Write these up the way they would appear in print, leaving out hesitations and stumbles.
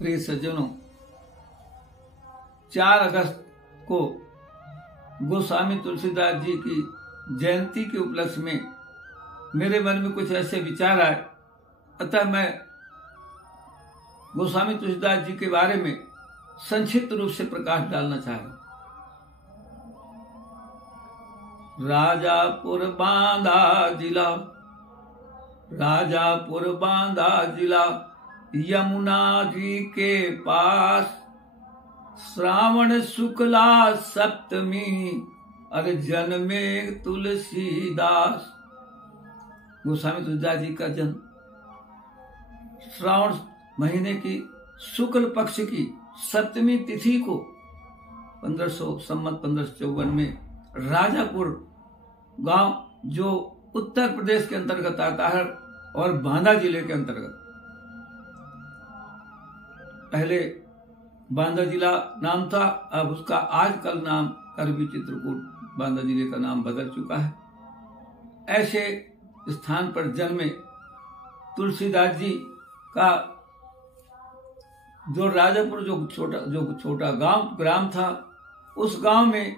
प्रिय सज्जनों, 4 अगस्त को गोस्वामी तुलसीदास जी की जयंती के उपलक्ष्य में मेरे मन में कुछ ऐसे विचार आए, अतः मैं गोस्वामी तुलसीदास जी के बारे में संक्षिप्त रूप से प्रकाश डालना चाह रहा हूं। राजापुर बांदा जिला यमुना जी के पास, श्रावण शुक्ला सप्तमी अरे जन्मे तुलसीदास। गोस्वामी तुलसीदास जी का जन्म श्रावण महीने की शुक्ल पक्ष की सप्तमी तिथि को 1554 में राजापुर गांव, जो उत्तर प्रदेश के अंतर्गत आता है और बांदा जिले के अंतर्गत, पहले बांदा जिला नाम था, अब उसका आजकल नाम करबी चित्रकूट बांदा जिले का नाम बदल चुका है। ऐसे स्थान पर जन्मे तुलसीदास जी का जो राजापुर जो छोटा ग्राम था, उस गांव में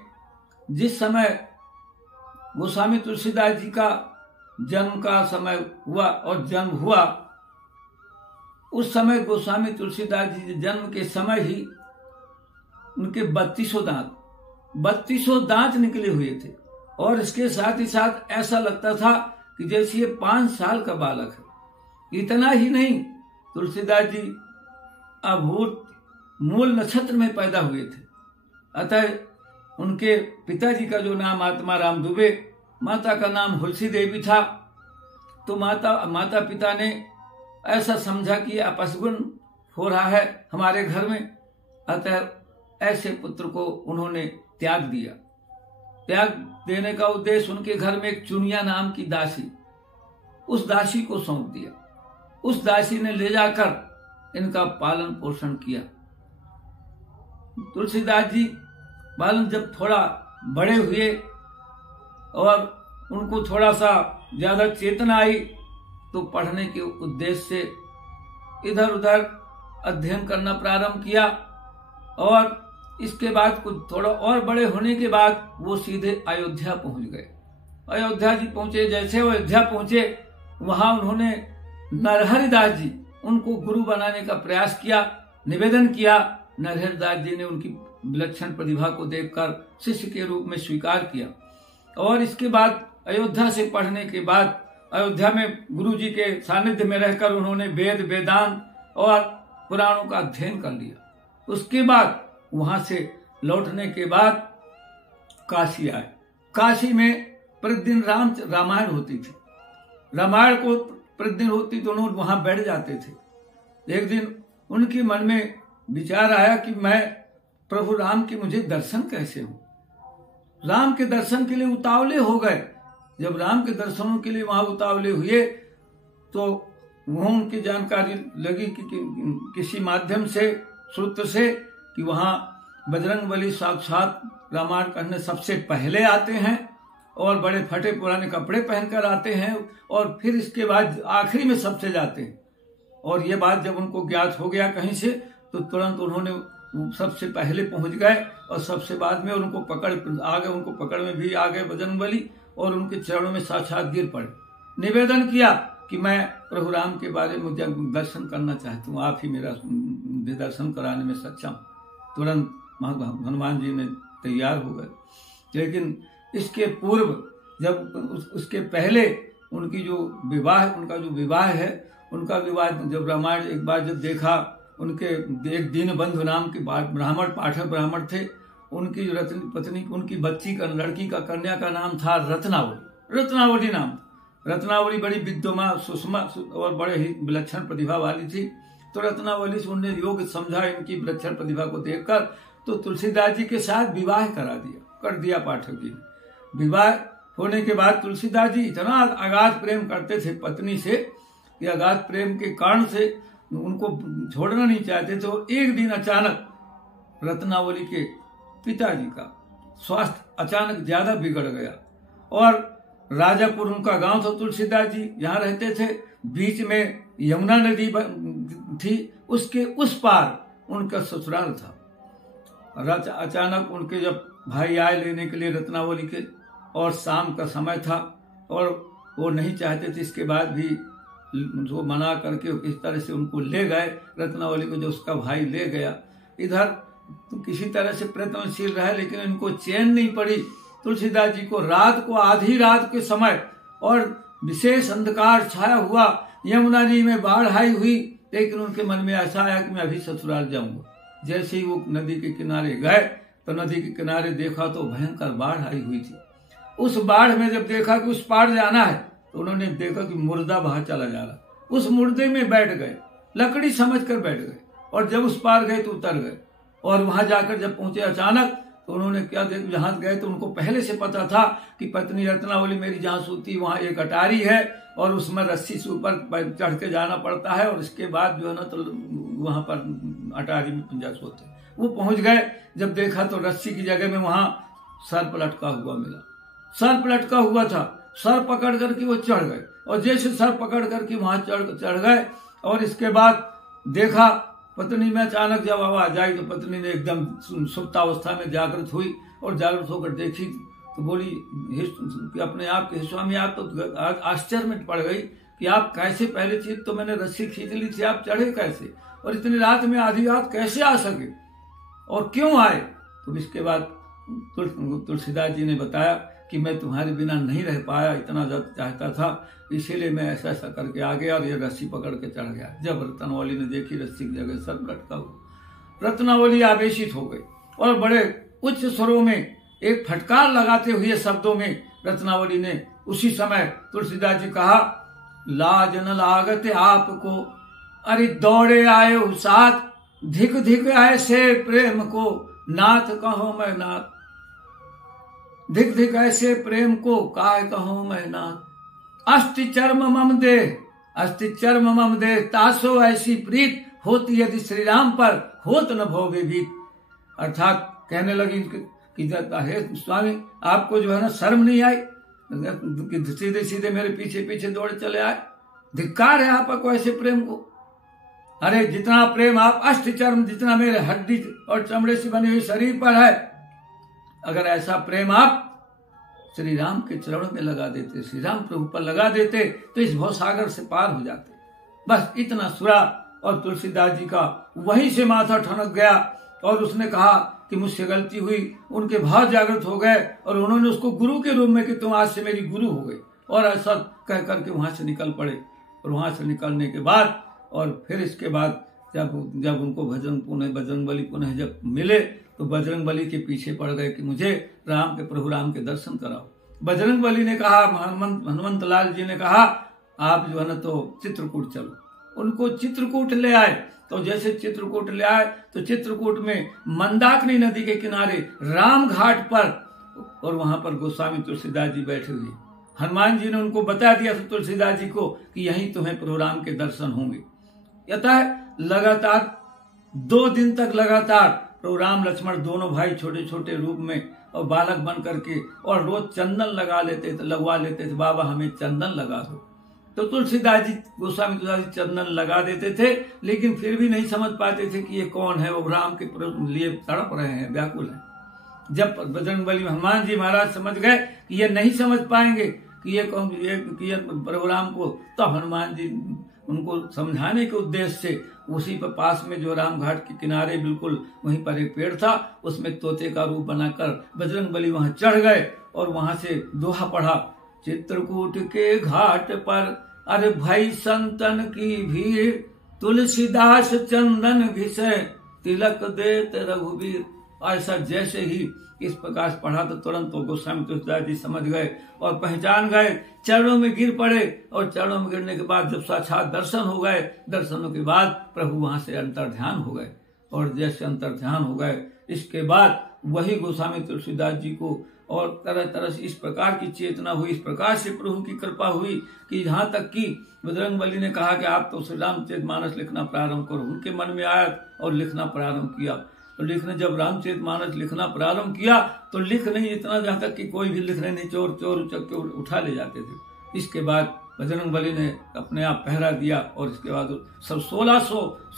जिस समय गोस्वामी तुलसीदास जी का जन्म का समय हुआ और जन्म हुआ, उस समय गोस्वामी तुलसीदास जी जन्म के समय ही उनके 3200 दांत निकले हुए थे, और इसके साथ ही साथ ऐसा लगता था कि जैसे ये 5 साल का बालक है। इतना ही नहीं, तुलसीदास जी अभूत मूल नक्षत्र में पैदा हुए थे। अतः उनके पिताजी का जो नाम आत्माराम दुबे, माता का नाम हुलसी देवी था, तो माता पिता ने ऐसा समझा कि अपशगुन हो रहा है हमारे घर में, अतः ऐसे पुत्र को उन्होंने त्याग दिया। त्याग देने का उद्देश्य उनके घर में एक चुनिया नाम की दासी, उस दासी को सौंप दिया। उस दासी ने ले जाकर इनका पालन पोषण किया। तुलसीदास जी बालन जब थोड़ा बड़े हुए और उनको थोड़ा सा ज्यादा चेतना आई, तो पढ़ने के उद्देश्य से इधर उधर अध्ययन करना प्रारंभ किया, और इसके बाद कुछ थोड़ा और बड़े होने के बाद वो सीधे अयोध्या पहुंच गए। अयोध्या जी पहुंचे, जैसे वो अयोध्या पहुंचे, वहां उन्होंने नरहरिदास जी उनको गुरु बनाने का प्रयास किया, निवेदन किया। नरहरिदास जी ने उनकी विलक्षण प्रतिभा को देखकर शिष्य के रूप में स्वीकार किया, और इसके बाद अयोध्या से पढ़ने के बाद अयोध्या में गुरु जी के सानिध्य में रहकर उन्होंने वेद वेदांत और पुराणों का अध्ययन कर लिया। उसके बाद वहां से लौटने के बाद काशी आए। काशी में प्रतिदिन रामायण होती थी। रामायण को प्रतिदिन होती तो उन्होंने वहां बैठ जाते थे। एक दिन उनके मन में विचार आया कि मैं प्रभु राम की मुझे दर्शन कैसे हो। राम के दर्शन के लिए उतावले हो गए। जब राम के दर्शनों के लिए वहां उतावले हुए, तो वहां उनकी जानकारी लगी कि किसी माध्यम से, सूत्र से, कि वहां बजरंगबली साक्षात रामायण करने सबसे पहले आते हैं, और बड़े फटे पुराने कपड़े पहनकर आते हैं, और फिर इसके बाद आखिरी में सबसे जाते हैं। और ये बात जब उनको ज्ञात हो गया कहीं से, तो तुरंत उन्होंने सबसे पहले पहुंच गए, और सबसे बाद में उनको पकड़ में भी आ गए बजरंगबली, और उनके चरणों में साक्षात गिर पड़े। निवेदन किया कि मैं प्रभु राम के बारे में दर्शन करना चाहता हूँ, आप ही मेरा दर्शन कराने में सक्षम। तुरंत हनुमान जी ने तैयार हो गए। लेकिन इसके पूर्व, जब उसके पहले उनका जो विवाह है, उनका विवाह जब रामायण एक बार जब देखा, उनके एक दीनबंधु नाम के ब्राह्मण, पाठक ब्राह्मण थे, उनकी पत्नी, उनकी बच्ची का, लड़की का, कन्या का नाम था रत्नावली नाम। रत्नावली बड़ी विद्वान, सुषमा और बड़े ही विलक्षण प्रतिभा वाली थी। तो रत्नावली से उन्होंने योग्य समझा इनकी विलक्षण प्रतिभा को देखकर, तो तुलसीदास जी के साथ विवाह कर दिया पाठक जी ने। विवाह होने के बाद तुलसीदास जी इतना अगाध प्रेम करते थे पत्नी से, कि अगाध प्रेम के कारण से उनको छोड़ना नहीं चाहते। तो एक दिन अचानक रत्नावली के पिताजी का स्वास्थ्य अचानक ज्यादा बिगड़ गया, और राजापुर उनका गांव था, तुलसीदास जी यहाँ रहते थे। बीच में यमुना नदी थी, उसके उस पार उनका ससुराल था। अचानक उनके जब भाई आए लेने के लिए रत्नावली के, और शाम का समय था, और वो नहीं चाहते थे, इसके बाद भी वो मना करके इस तरह से उनको ले गए। रत्नावली को जो उसका भाई ले गया, इधर तो किसी तरह से प्रयत्नशील रहे, लेकिन इनको चैन नहीं पड़ी। तुलसीदास जी को रात को, आधी रात के समय, और विशेष अंधकार छाया हुआ, यमुना जी में बाढ़ आई हुई, लेकिन उनके मन में ऐसा आया कि मैं अभी ससुराल जाऊंगा। जैसे ही वो नदी के किनारे गए तो नदी के किनारे देखा तो भयंकर बाढ़ आई हुई थी। उस बाढ़ में जब देखा कि उस पार जाना है, तो उन्होंने देखा कि मुर्दा बाहर चला जा रहा। उस मुर्दे में बैठ गए, लकड़ी समझकर बैठ गए, और जब उस पार गए तो उतर गए। और वहां जाकर जब पहुंचे अचानक, तो उन्होंने क्या देख, जहां गए तो उनको पहले से पता था कि पत्नी रत्नावली मेरी जहां सोती वहां एक अटारी है, और उसमें रस्सी से ऊपर चढ़ के जाना पड़ता है, और इसके बाद जो है ना तो वहां पर अटारी में पंजा सोते। वो पहुंच गए, जब देखा तो रस्सी की जगह में वहां सर्प लटका हुआ मिला। सर्प लटका हुआ था, सर पकड़ करके वो चढ़ गए, और जैसे सर पकड़ करके वहां चढ़ गए, और इसके बाद देखा पत्नी में अचानक जब आवाज आई तो पत्नी ने एकदम सुप्तावस्था में जागृत हुई, और जागृत होकर देखी तो बोली कि अपने आप के स्वामी, आप तो आश्चर्य में पड़ गई कि आप कैसे, पहले चीज तो मैंने रस्सी खींच ली थी, आप चढ़े कैसे, और इतनी रात में आधी रात कैसे आ सके, और क्यों आए। तो इसके बाद तुलसीदास जी ने बताया कि मैं तुम्हारे बिना नहीं रह पाया, इतना ज्यादा चाहता था, इसीलिए मैं ऐसा ऐसा करके आ गया और ये रस्सी पकड़ के चढ़ गया। जब रत्नावली ने देखी रस्सी की जगह सर लटका हुआ, रत्नावली आवेशित हो गई, और बड़े उच्च स्वरों में एक फटकार लगाते हुए शब्दों में रत्नावली ने उसी समय तुलसीदास जी कहा, लाज न लागत आपको, अरे दौड़े आए हो साथ, धिक धिक ऐसे प्रेम को, नाथ कहो मैं नाथ, धिक धिक ऐसे प्रेम को, काय कहो मैं नाथ, अस्थि चर्म मम देह, अस्थि चर्म मम देह, तासो ऐसी प्रीत, होती यदि श्री राम पर, होत न भोगे भीत। अर्थात कहने लगी कि हे स्वामी, आपको जो है ना शर्म नहीं आई कि सीधे सीधे मेरे पीछे पीछे दौड़े चले आए, धिक्कार है आपको ऐसे प्रेम को। अरे जितना प्रेम आप अस्थि चर्म, जितना मेरे हड्डी और चमड़े से बने हुए शरीर पर है, अगर ऐसा प्रेम आप श्री राम के चरणों में लगा देते, श्री राम प्रभु पर लगा देते, तो इस भवसागर से पार हो जाते। बस इतना सुरा, और तुलसीदास जी का वहीं से माथा ठनक गया, और उसने कहा कि मुझसे गलती हुई। उनके भाव जागृत हो गए, और उन्होंने उसको गुरु के रूप में कि तुम आज से मेरी गुरु हो गई, और ऐसा कह करके वहां से निकल पड़े। और वहां से निकलने के बाद, और फिर इसके बाद जब उनको बजरंगबली पुनः जब मिले, तो बजरंगबली के पीछे पड़ गए कि मुझे राम के, प्रभु राम के दर्शन कराओ। बजरंगबली ने कहा, हनुमंत लाल जी ने कहा, आप जो है ना तो चित्रकूट चलो। उनको चित्रकूट ले आए, तो जैसे चित्रकूट ले आए तो चित्रकूट में मंदाकिनी नदी के किनारे राम घाट पर, और वहां पर गोस्वामी तुलसीदास जी बैठे हुए। हनुमान जी ने उनको बता दिया था तुलसीदास जी को कि यहीं तुम्हें प्रभु राम के दर्शन होंगे। अतः लगातार 2 दिन तक लगातार प्रभु राम लक्ष्मण दोनों भाई छोटे छोटे रूप में और बालक बन करके, और रोज चंदन लगवा लेते थे, बाबा हमें चंदन लगा दो। तो तुलसीदास जी, गोस्वामी तुलसीदास जी चंदन लगा देते थे, लेकिन फिर भी नहीं समझ पाते थे कि ये कौन है, वो राम के लिए तड़प रहे हैं, व्याकुल हैं। जब बजरंगबली हनुमान जी महाराज समझ गए कि ये नहीं समझ पाएंगे कि ये कौन, ये प्रभु राम को, तो हनुमान जी उनको समझाने के उद्देश्य से उसी पर पास में जो राम घाट के किनारे बिल्कुल वहीं पर एक पेड़ था, उसमें तोते का रूप बनाकर बजरंगबली वहां चढ़ गए, और वहां से दोहा पढ़ा, चित्रकूट के घाट पर अरे भाई संतन की भीड़, तुलसीदास चंदन घिसे, तिलक देत रघुवीर। ऐसा जैसे ही इस प्रकार पढ़ा तो तुरंत तो गोस्वामी तुलसीदास जी समझ गए और पहचान गए, चरणों में गिर पड़े, और चरणों में गिरने के बाद जब साक्षात दर्शन हो गए, दर्शनों के बाद प्रभु वहां से अंतर्ध्यान हो गए, और जैसे अंतर्ध्यान हो गए, इसके बाद वही गोस्वामी तुलसीदास जी को और तरह तरह से इस प्रकार की चेतना हुई, इस प्रकार से प्रभु की कृपा हुई कि यहाँ तक कि बजरंगबली ने कहा कि आप तो श्री रामचरितमानस लिखना प्रारंभ करो। उनके मन में आया और लिखना प्रारंभ किया। तो लिखने जब रामचरितमानस लिखना प्रारंभ किया तो लिख नहीं, इतना जहाँ तक कि कोई भी लिख नहीं, चोर चोर उचक के उठा ले जाते थे। इसके बाद बजरंग बली ने अपने आप पहरा दिया और इसके बाद सब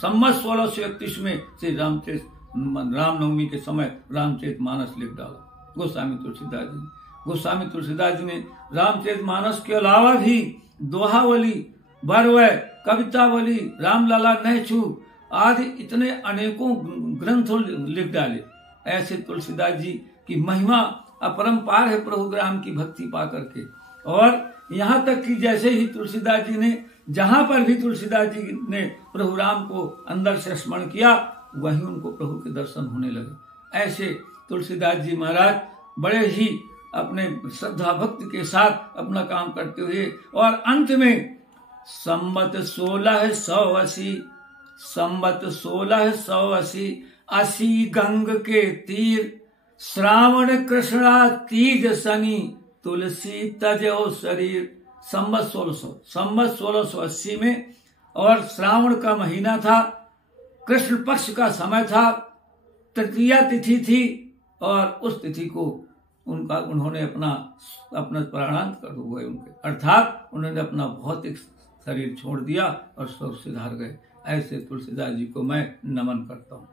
1631 में श्री रामनवमी के समय रामचरितमानस लिख डाला गोस्वामी तुलसीदास जी। गोस्वामी तुलसीदास जी ने रामचरितमानस के अलावा भी दोहावली, बरवै, कवितावली, रामलला, नहछू आदि इतने अनेकों ग्रंथों लिख डाले। ऐसे तुलसीदास जी की महिमा अपरंपार है प्रभु राम की भक्ति पा करके। और यहाँ तक कि जैसे ही तुलसीदास जी ने, जहां पर भी तुलसीदास जी ने प्रभु राम को अंदर से स्मरण किया, वहीं उनको प्रभु के दर्शन होने लगे। ऐसे तुलसीदास जी महाराज बड़े ही अपने श्रद्धा भक्ति के साथ अपना काम करते हुए और अंत में संवत 1680 असी गंग के तीर श्रावण कृष्णा तीज शनि तुलसी तजो शरीर। संवत 1680 में और श्रावण का महीना था, कृष्ण पक्ष का समय था, तृतीया तिथि थी और उस तिथि को उन्होंने अपना प्राणांत कर हुए उनके, अर्थात उन्होंने अपना भौतिक शरीर छोड़ दिया और स्वर्ग सिधार गए। ऐसे तुलसीदास जी को मैं नमन करता हूँ।